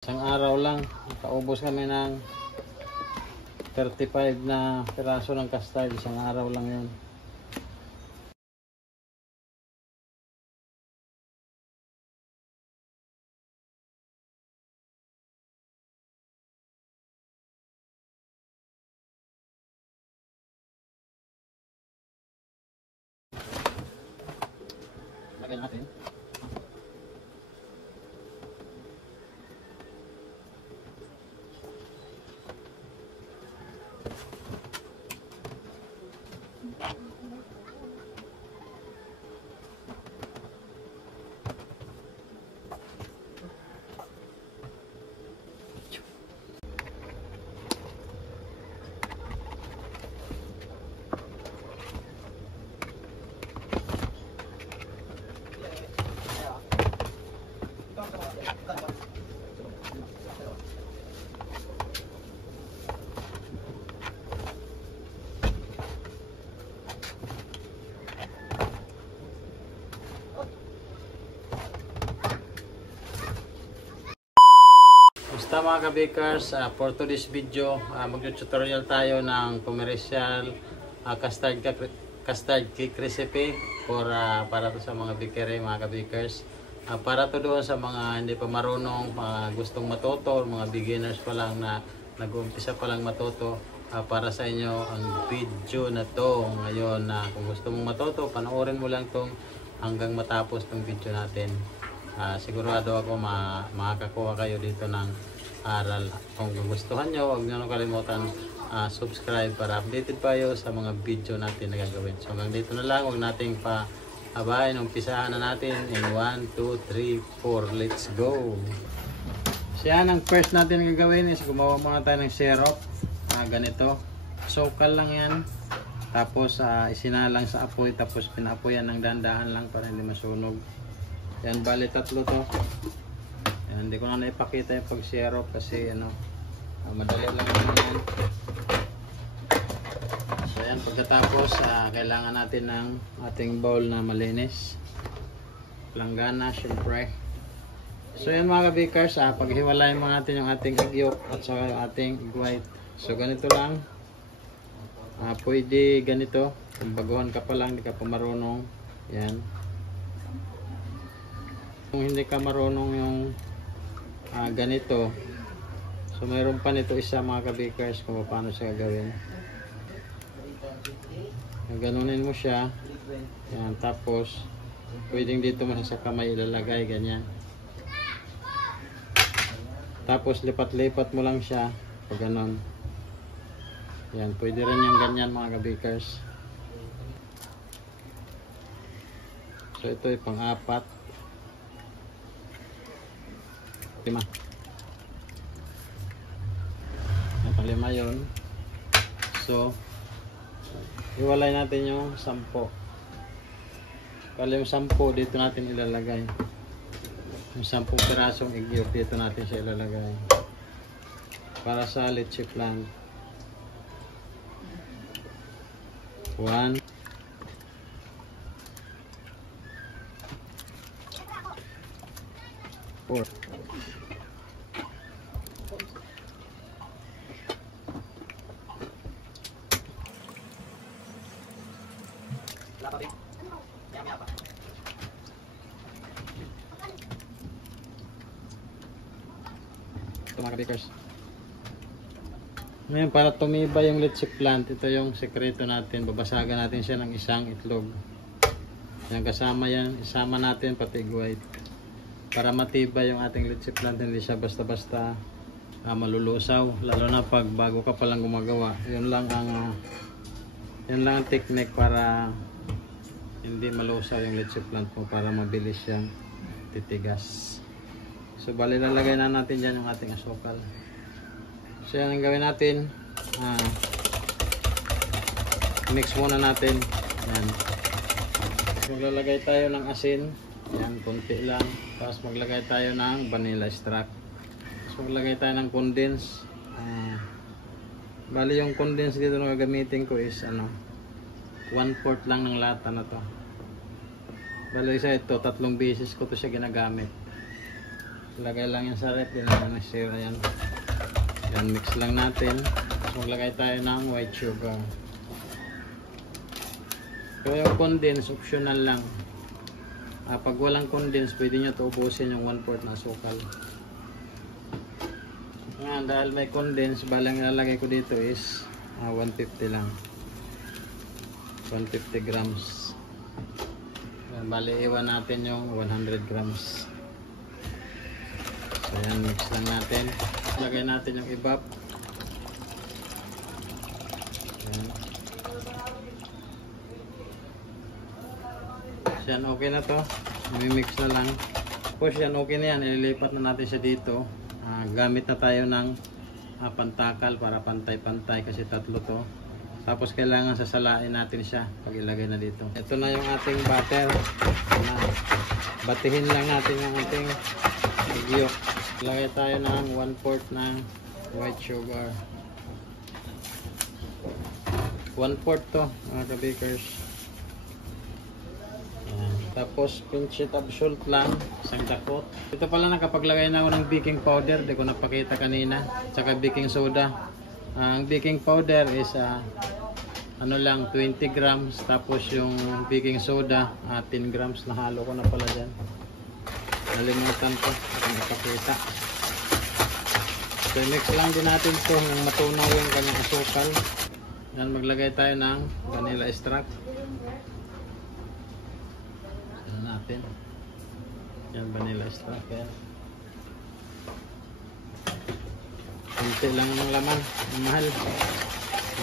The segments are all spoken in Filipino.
Isang araw lang, nakaubos kami ng 35 na piraso ng custard. Isang araw lang yun. Lagyan natin. Basta mga kabikers, for today's video, mag-tutorial tayo ng commercial custard cake recipe para to sa mga bikere, mga kabikers. Para to doon sa mga hindi pa marunong, mga gustong matuto, mga beginners pa lang na nag-uumpisa pa lang matuto. Para sa inyo ang video na to ngayon. Kung gusto mong matuto, panoorin mo lang tong hanggang matapos tong video natin. Sigurado ako makakakuha kayo dito ng aral. Kung gustuhan nyo, huwag nyo kalimutan subscribe para updated pa kayo sa mga video natin na gagawin. So hanggang dito na lang, huwag nating pa-abahin. Umpisahan na natin in 1, 2, 3, 4. Let's go! So yan, ang first natin gagawin is gumawa muna tayo ng syrup. Ganito. Sokal lang yan. Tapos isinalang sa apoy. Tapos pinaapoyan ng dandahan lang para hindi masunog. Yan, bali tatlo to. Yan, hindi ko na naipakita yung pag-syrup kasi madali lang yan. So yan, pagkatapos kailangan natin ng ating bowl na malinis. Langgana, syempre. So yan mga kabikers, paghiwalayin mo natin yung ating egg yolk at saka yung ating egg white. So ganito lang. Pwede ganito. Kung baguhan ka pa lang, hindi ka pa marunong. Yan. Kung hindi ka marunong yung ganito, so mayroon pa nito isa mga kabikers kung paano siya gagawin. Ganunin mo siya. Yan, tapos pwedeng dito mo sa kamay ilalagay, ganyan. Tapos lipat-lipat mo lang siya pag ganon. Yan, pwede rin yung ganyan mga kabikers. So ito ay pang-apat. 5. Pang-5 yun. So iwalay natin yung 10. Kali yung 10 dito natin ilalagay. Yung 10 pirasong egg yolk dito natin siya ilalagay. Para sa leche flan. 1, 4. Ito mga kabikers. Ngayon, para tumibay yung leche plant, ito yung sekreto natin. Babasagan natin siya ng isang itlog. Yan, kasama yan. Isama natin pati egg white. Para matibay yung ating leche plant, hindi siya basta-basta malulusaw. Lalo na pag bago ka palang gumagawa. Yun lang ang technique para hindi malusaw yung leche plant mo, para mabilis siyang titigas. So bali lalagay na natin dyan yung ating asukal. So yan ang gawin natin. Mix muna natin. Yan. Maglalagay tayo ng asin. Yan, konti lang. Tapos maglagay tayo ng vanilla extract. Tapos maglagay tayo ng condense. Bali yung condense dito na gagamitin ko is 1/4 lang ng lata na to. Bali isa ito, 3 beses ko to siya ginagamit. Lagay lang yan sa ref, di naman nasira yan. Yan, mix lang natin. So, maglagay tayo ng white sugar. So, yung condense, optional lang. Pag walang condense, pwede nyo ito ubusin yung 1/4 na asukal. Nga, dahil may condense, balang ilalagay ko dito is 150 lang. 150 grams. Yan, bali iwan natin yung 100 grams. So yan, mix lang natin. Lagay natin yung ibap. Yan. So yan, okay na to. Mimix na lang. Tapos yan, okay na yan. Ililipat na natin siya dito. Gamit na tayo ng pantakal para pantay-pantay kasi tatlo to. Tapos kailangan sasalain natin siya pag ilagay na dito. Ito na yung ating butter. Batihin lang natin yung ating yolk. Lagay tayo ng 1/4 ng white sugar. 1/4 to mga ka-bakers. Tapos pinch it of salt lang, isang dakot. Ito pala nakapaglagay na ako ng baking powder, di ko napakita kanina. Tsaka baking soda. Ang baking powder is ano lang 20 grams, tapos yung baking soda 10 grams. Nahalo ko na pala dyan. Nalimutan ko, hindi napakita. So mix lang din natin ito nang matunaw yung kanyang asukal. Yan, maglagay tayo ng vanilla extract. Natin. Yan, vanilla extract yan. Kunti lang ng laman, ang mahal.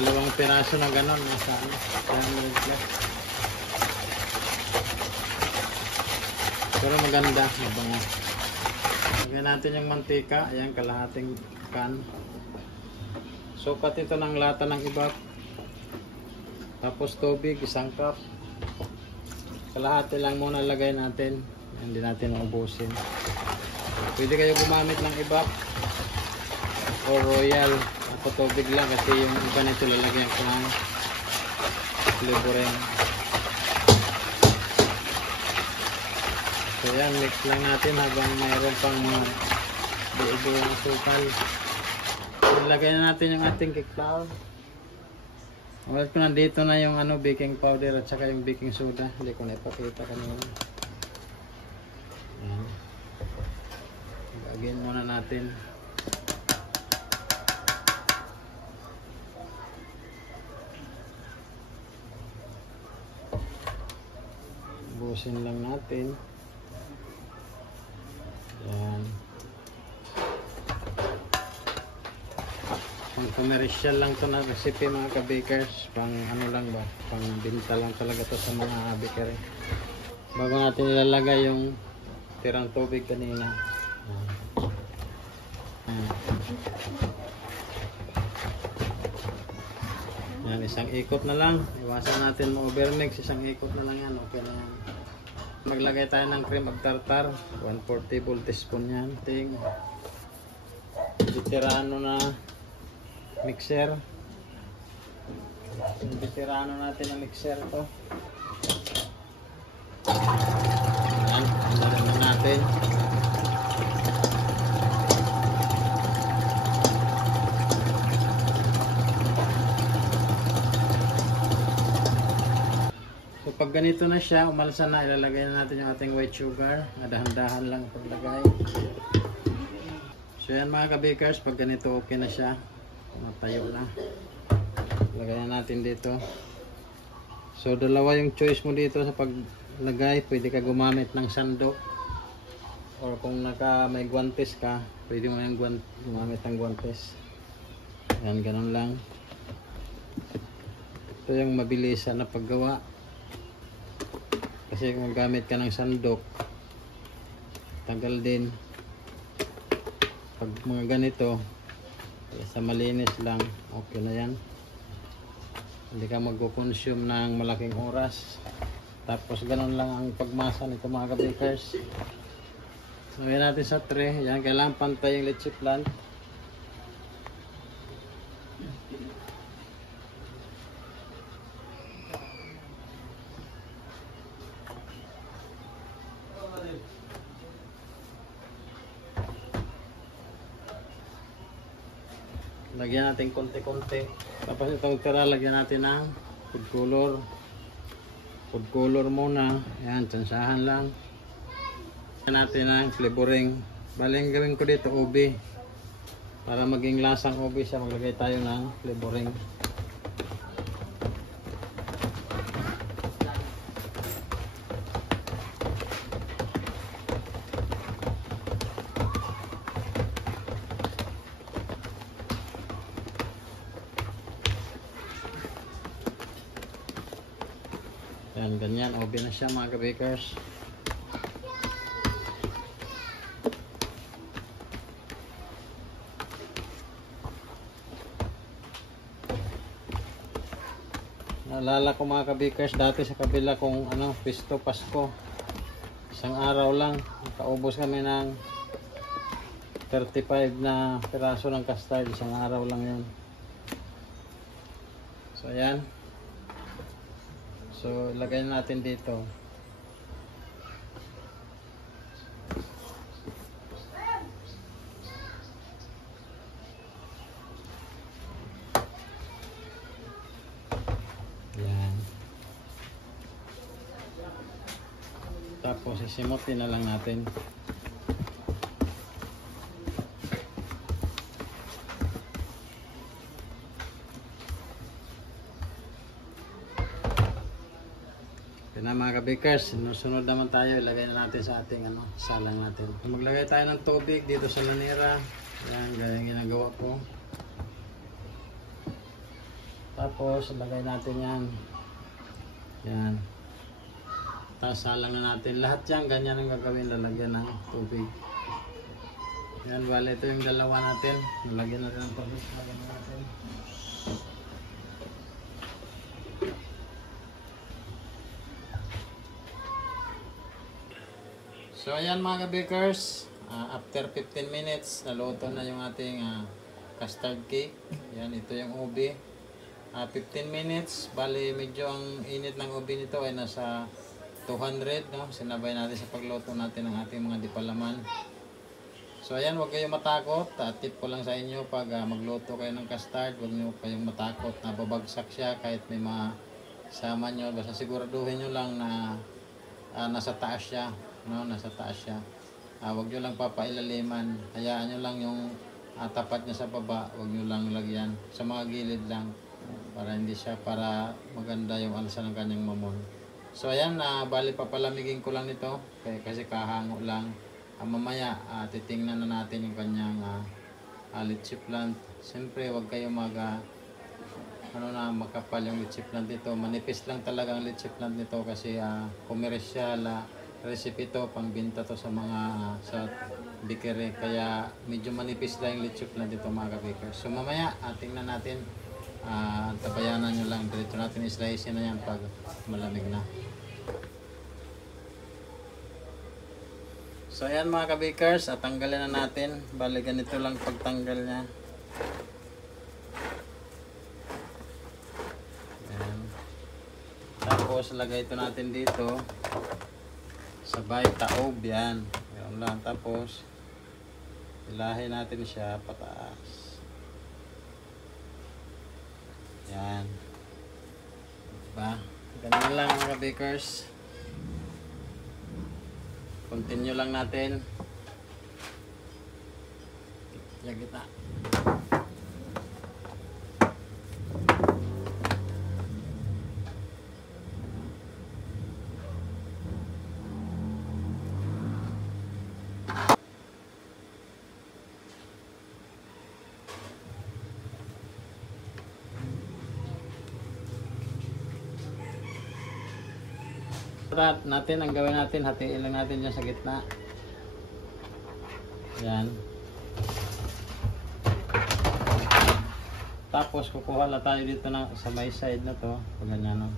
2 piraso na ganon sa ano, pero maganda, mabango. Lagyan natin yung mantika. Ayan, kalahating can. Sukat ito ng lata ng ibap. Tapos tubig, 1 cup. Kalahati lang muna lagay natin. Hindi natin ubusin. Pwede kayo gumamit ng ibap o royal. Ako tubig lang kasi yung iba nito lalagyan ko ng flavoring. So yan, mix lang natin habang mayroon pang mga buo-buo ng sukal. Ilagay na natin yung ating cake flour. Ulit ko nandito na yung baking powder at saka yung baking soda. Hindi ko na ipakita kanina. Ayan. Lagyan muna natin. Busin lang natin. Ayan. Pang commercial lang to na recipe mga ka-bakers. Pang ano lang ba? Pang binta lang talaga to sa mga bakery. Bago natin ilalagay yung tirang tubig kanina. Yan, isang ikot na lang. Iwasan natin ma-overmix. Isang ikot na lang yan. Okay na yan. Maglagay tayo ng cream of tartar. 1/4 tablespoon yan. Ting. Bitirano na mixer. Bitirano natin ang mixer to. Ayan, andalin natin. So pag ganito na siya, umalsa na, ilalagay na natin yung ating white sugar. Dahan-dahan lang paglagay. So yan mga ka-bakers, pag ganito okay na siya. Matayo na. Lagay na natin dito. So dalawa yung choice mo dito sa paglagay. Pwede ka gumamit ng sandok, or kung may guantes ka, pwede mo yung gumamit ng guantes. Yan, ganun lang. Ito yung mabilisan na paggawa. Kasi kung gamit ka ng sandok, tagal din. Pag mga ganito, sa malinis lang, okay na yan. Hindi ka mag-consume ng malaking oras. Tapos ganun lang ang pagmasa nito mga ka-bakers. So yan natin sa tray. Yan, kailangan pantay yung leche flan. Lagyan natin konti-konti. Tapos itong tira, lagyan natin ng food color. Food color muna. Ayan, tsansahan lang. Lagyan natin ng flavoring. Baling gawin ko dito ubi. Para maging lasang ubi siya, maglagay tayo ng flavoring. Yan, ganyan. Ubi na siya mga kabakers. Naalala ko mga kabakers, dati sa kabila kung ano, Pisto Pasko. Isang araw lang, nakaubos kami ng 35 na piraso ng custard. Isang araw lang yun. So ayan. So, ilagay natin dito. Yan. Tapos, isimutin na lang natin. Na mga kabakers, sunod naman tayo, ilagay na natin sa ating salang natin. Maglagay tayo ng tubig dito sa lanera. Yan, ganyan ginagawa ko. Tapos, ilagay natin yan. Yan. Tapos, salang na natin. Lahat yan, ganyan ang gagawin, lalagyan ng tubig. Yan, bale, ito yung dalawa natin. Nalagyan natin ng tubig. Lagyan natin. So ayan mga kabakers, after 15 minutes naluto na yung ating custard cake. Yan, ito yung ubi. 15 minutes, bali medyo ang init ng ubi nito ay nasa 200, no? Sinabay natin sa pagluto natin ng ating mga dipalaman. So ayan, huwag kayong matakot. Tip ko lang sa inyo, pag magluto kayo ng custard, huwag nyo kayong matakot na babagsak siya kahit may masama nyo. Basta siguraduhin nyo lang na nasa taas siya. No, nasa taas siya. Huwag nyo lang papailaliman. Hayaan nyo lang yung tapat niya sa baba. Huwag nyo lang lagyan. Sa mga gilid lang. Para hindi siya, para maganda yung alsa ng kanyang mamon. So ayan, bali papalamigin ko lang nito. Kasi kahango lang. Mamaya, titingnan na natin yung kanyang litchi plant. Siyempre, huwag kayo makapal yung litchi plant nito. Manipis lang talaga ang litchi plant nito kasi komersyal recipe to, pangbenta to sa mga sa bakery, kaya medyo manipis lang yung litchi plant dito mga kabakers. So mamaya tingnan natin, tabayanan nyo lang, dito natin i-slice na yan pag malamig na. So ayan mga kabakers, tanggalin na natin. Bali ganito lang pagtanggal nya. Ayan. Tapos lagay ito natin dito sabay taob, yan. Yan lang. Tapos ilahin natin siya pataas. Yan. Diba? Ganyan lang mga bakers. Continue lang natin. Yan kita. Natin ang gawin natin, hatiin lang natin dyan sa gitna. Yan. Tapos kukuha lang tayo dito sa may side na to, pag ganyan, no?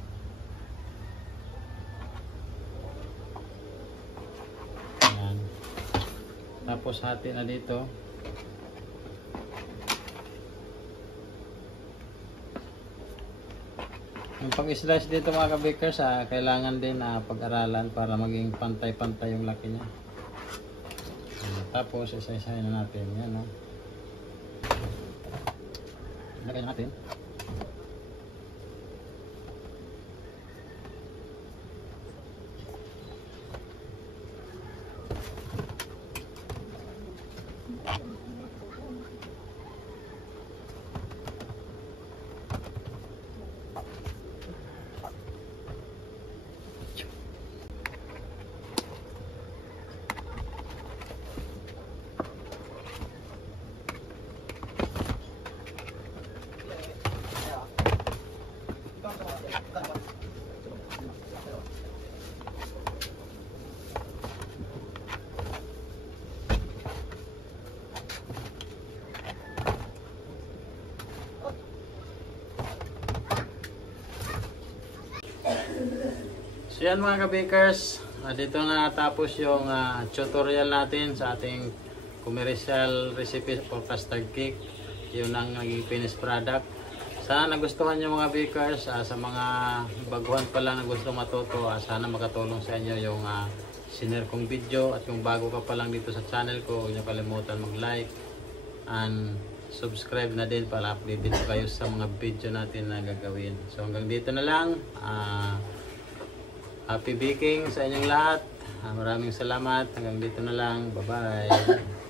Yan. Tapos hati na dito. Yung pag-slice dito mga kabakers, kailangan din pag-aralan para maging pantay-pantay yung laki niya. Tapos isa-isahin na natin yan. lagay na natin. So yan mga ka-bakers, dito na natapos yung tutorial natin sa ating commercial recipe for custard cake. Yun ang naging finished product. Sana nagustuhan nyo mga bakers. Sa mga baguhan pa lang na gusto matuto, sana makatulong sa inyo yung sinare kong video. At kung bago ka pa lang dito sa channel ko, huwag nyo kalimutan mag-like and subscribe na din para updated kayo sa mga video natin na gagawin. So hanggang dito na lang. Happy baking sa inyong lahat. Maraming salamat. Hanggang dito na lang. Bye-bye.